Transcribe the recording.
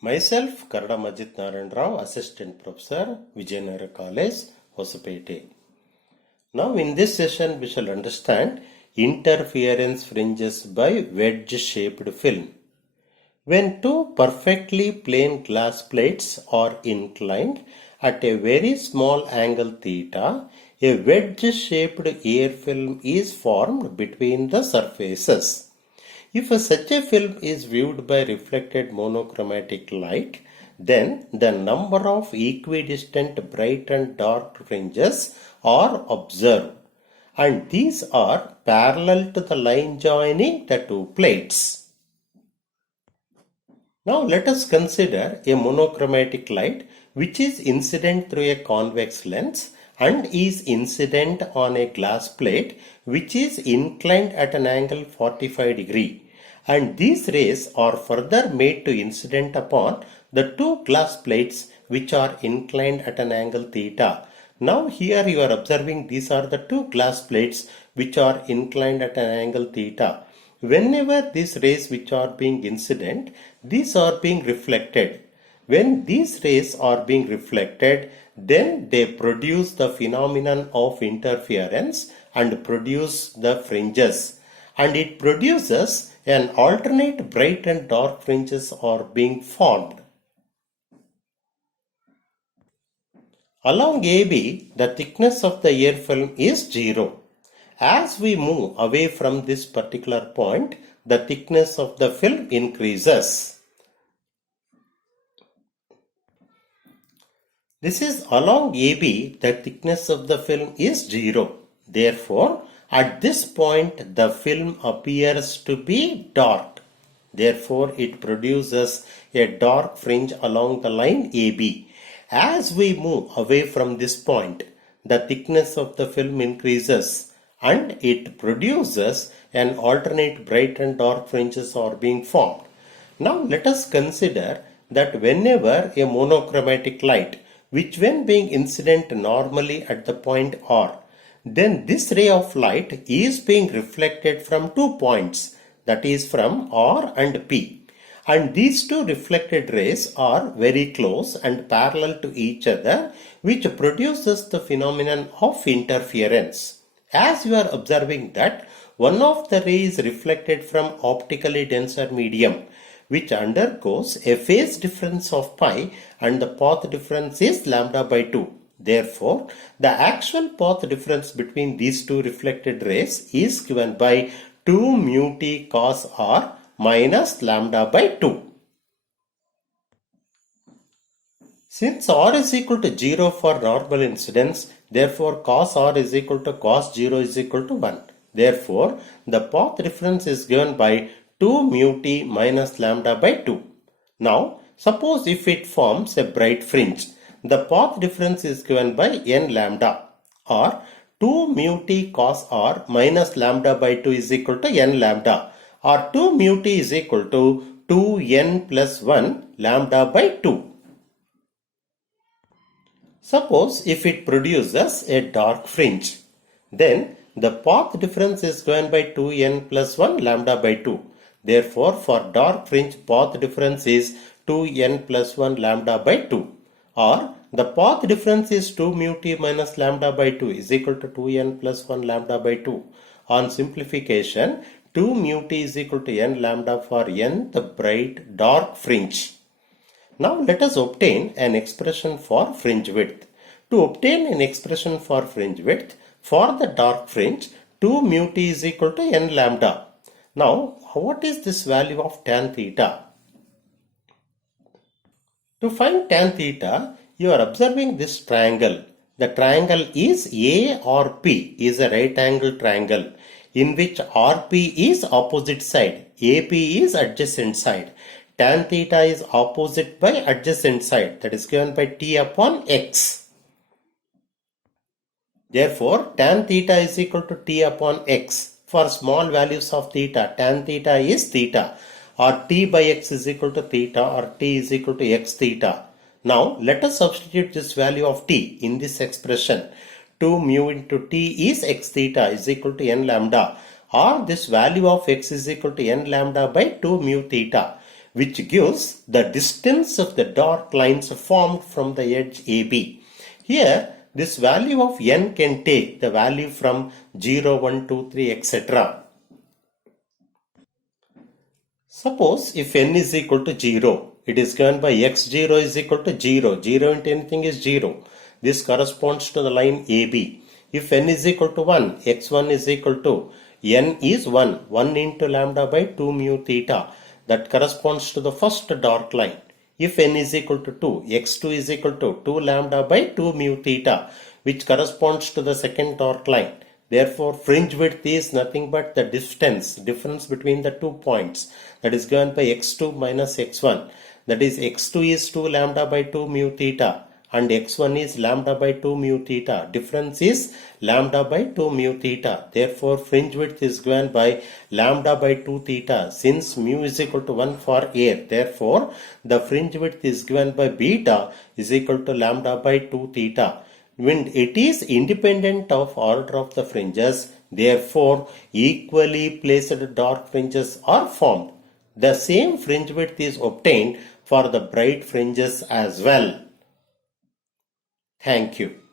Myself, Karanam Narayana, Assistant Professor, Vijayanagara College, Hosapete. Now in this session we shall understand interference fringes by wedge-shaped film. When two perfectly plane glass plates are inclined at a very small angle theta, a wedge-shaped air film is formed between the surfaces. If such a film is viewed by reflected monochromatic light, then the number of equidistant bright and dark fringes are observed, and these are parallel to the line joining the two plates. Now let us consider a monochromatic light which is incident through a convex lens and is incident on a glass plate which is inclined at an angle 45 degree, and these rays are further made to incident upon the two glass plates which are inclined at an angle theta. Now here you are observing these are the two glass plates which are inclined at an angle theta. Whenever these rays which are being incident, these are being reflected. When these rays are being reflected, then they produce the phenomenon of interference and produce the fringes. And it produces an alternate bright and dark fringes are being formed. Along AB, the thickness of the air film is 0. As we move away from this particular point, the thickness of the film increases. This is along AB, the thickness of the film is 0. Therefore, at this point, the film appears to be dark. Therefore, it produces a dark fringe along the line AB. As we move away from this point, the thickness of the film increases and it produces an alternate bright and dark fringes are being formed. Now, let us consider that whenever a monochromatic light, which when being incident normally at the point R, then this ray of light is being reflected from 2 points, that is from R and P. And these two reflected rays are very close and parallel to each other, which produces the phenomenon of interference. As you are observing that one of the rays is reflected from optically denser medium, which undergoes a phase difference of pi and the path difference is lambda by 2. Therefore, the actual path difference between these two reflected rays is given by 2 mu t cos r minus lambda by 2. Since r is equal to 0 for normal incidence, therefore cos r is equal to cos 0 is equal to 1. Therefore, the path difference is given by 2 mu t minus lambda by 2. Now, suppose if it forms a bright fringe, the path difference is given by n lambda, or 2 mu t cos r minus lambda by 2 is equal to n lambda, or 2 mu t is equal to 2n plus 1 lambda by 2. Suppose if it produces a dark fringe, then the path difference is given by 2n plus 1 lambda by 2. Therefore, for dark fringe, path difference is 2n plus 1 lambda by 2. Or the path difference is 2 mu t minus lambda by 2 is equal to 2n plus 1 lambda by 2. On simplification, 2 mu t is equal to n lambda for n the bright dark fringe. Now let us obtain an expression for fringe width. To obtain an expression for fringe width, for the dark fringe, 2 mu t is equal to n lambda. Now, what is this value of tan theta? To find tan theta, you are observing this triangle. The triangle is ARP, is a right angle triangle, in which RP is opposite side, AP is adjacent side. Tan theta is opposite by adjacent side, that is given by T upon X. Therefore, tan theta is equal to T upon X. For small values of theta, tan theta is theta, or T by X is equal to theta, or T is equal to X theta. Now, let us substitute this value of T in this expression. 2 mu into T is X theta is equal to n lambda, or this value of X is equal to n lambda by 2 mu theta. which gives the distance of the dark lines formed from the edge AB. Here, this value of n can take the value from 0, 1, 2, 3, etc. Suppose if n is equal to 0, it is given by x0 is equal to 0. 0 into anything is 0. This corresponds to the line AB. If n is equal to 1, x1 is equal to n is 1. 1 into lambda by 2 mu theta. That corresponds to the first dark line. If n is equal to 2, x2 is equal to 2 lambda by 2 mu theta, which corresponds to the second dark line. Therefore, fringe width is nothing but the difference between the 2 points, that is given by x2 minus x1. That is, x2 is 2 lambda by 2 mu theta and x1 is lambda by 2 mu theta. Difference is lambda by 2 mu theta. Therefore, fringe width is given by lambda by 2 theta. Since mu is equal to 1 for air, therefore, the fringe width is given by beta is equal to lambda by 2 theta. When it is independent of order of the fringes, therefore equally placed dark fringes are formed. The same fringe width is obtained for the bright fringes as well. Thank you.